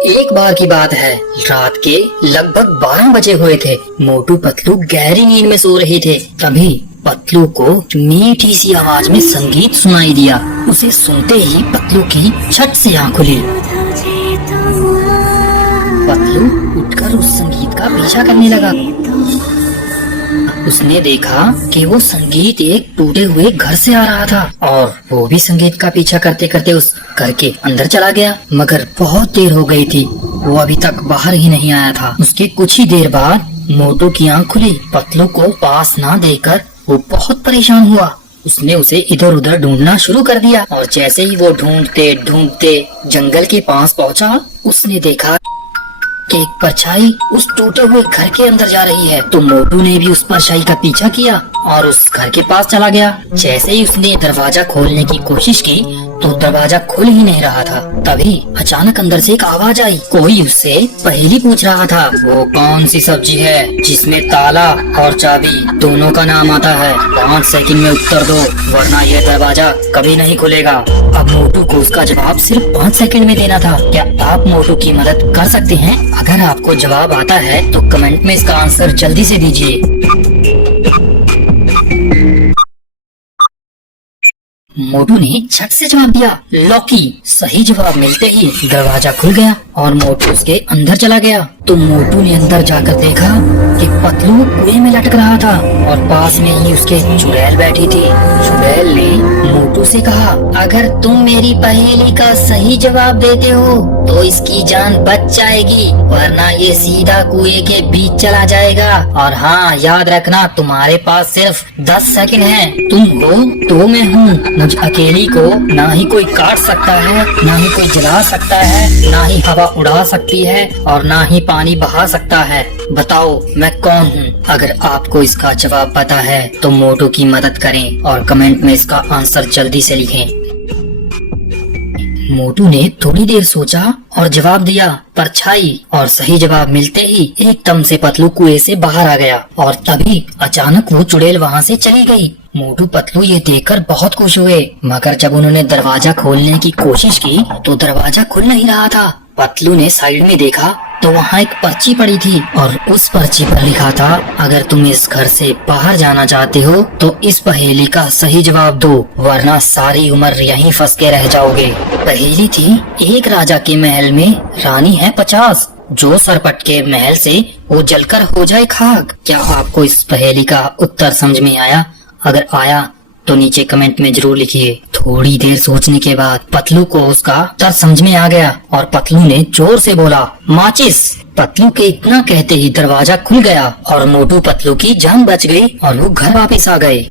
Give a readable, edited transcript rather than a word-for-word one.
एक बार की बात है, रात के लगभग 12 बजे हुए थे। मोटू पतलू गहरी नींद में सो रहे थे। तभी पतलू को मीठी सी आवाज में संगीत सुनाई दिया। उसे सुनते ही पतलू की छट से आँख खुली। पतलू उठकर उस संगीत का पीछा करने लगा। उसने देखा कि वो संगीत एक टूटे हुए घर से आ रहा था और वो भी संगीत का पीछा करते करते उस घर के अंदर चला गया। मगर बहुत देर हो गई थी, वो अभी तक बाहर ही नहीं आया था। उसके कुछ ही देर बाद मोटू की आँख खुली। पतलू को पास ना देखकर वो बहुत परेशान हुआ। उसने उसे इधर उधर ढूंढना शुरू कर दिया और जैसे ही वो ढूंढते ढूंढते जंगल के पास पहुंचा, उसने देखा कि एक परछाई उस टूटे हुए घर के अंदर जा रही है। तो मोटू ने भी उस परछाई का पीछा किया और उस घर के पास चला गया। जैसे ही उसने दरवाजा खोलने की कोशिश की तो दरवाजा खुल ही नहीं रहा था। तभी अचानक अंदर से एक आवाज आई। कोई उससे पहेली पूछ रहा था। वो कौन सी सब्जी है जिसमें ताला और चाबी दोनों का नाम आता है? 5 सेकंड में उत्तर दो, वरना यह दरवाजा कभी नहीं खुलेगा। अब मोटू को उसका जवाब सिर्फ 5 सेकंड में देना था। क्या आप मोटू की मदद कर सकते हैं? अगर आपको जवाब आता है तो कमेंट में इसका आंसर जल्दी से दीजिए। मोटू ने झट से जवाब दिया, लौकी। सही जवाब मिलते ही दरवाजा खुल गया और मोटू उसके अंदर चला गया। तो मोटू ने अंदर जाकर देखा कि पतलू कुएं में लटक रहा था और पास में ही उसके चुड़ैल बैठी थी। चुड़ैल ने मोटू से कहा, अगर तुम मेरी पहेली का सही जवाब देते हो तो इसकी जान बच जाएगी, वरना ये सीधा कुएं के बीच चला जाएगा। और हाँ, याद रखना, तुम्हारे पास सिर्फ 10 सेकंड है। तुम हो तो मैं हूँ। मुझ अकेली को ना ही कोई काट सकता है, ना ही कोई जला सकता है, ना ही हवा उड़ा सकती है और ना ही पानी बहा सकता है। बताओ मैं कौन हूँ? अगर आपको इसका जवाब पता है तो मोटू की मदद करें और कमेंट में इसका आंसर जल्दी से लिखें। मोटू ने थोड़ी देर सोचा और जवाब दिया, परछाई। और सही जवाब मिलते ही एकदम से पतलू कुएं से बाहर आ गया और तभी अचानक वो चुड़ैल वहाँ से चली गई। मोटू पतलू ये देखकर बहुत खुश हुए, मगर जब उन्होंने दरवाजा खोलने की कोशिश की तो दरवाजा खुल नहीं रहा था। पतलू ने साइड में देखा तो वहाँ एक पर्ची पड़ी थी और उस पर्ची पर लिखा था, अगर तुम इस घर से बाहर जाना चाहते हो तो इस पहेली का सही जवाब दो, वरना सारी उम्र यहीं फंस के रह जाओगे। पहेली थी, एक राजा के महल में रानी है 50, जो सरपट के महल से वो जलकर हो जाए खाक। क्या आपको इस पहेली का उत्तर समझ में आया? अगर आया तो नीचे कमेंट में जरूर लिखिए। थोड़ी देर सोचने के बाद पतलू को उसका उत्तर समझ में आ गया और पतलू ने जोर से बोला, माचिस। पतलू के इतना कहते ही दरवाजा खुल गया और मोटू पतलू की जान बच गई और वो घर वापस आ गए।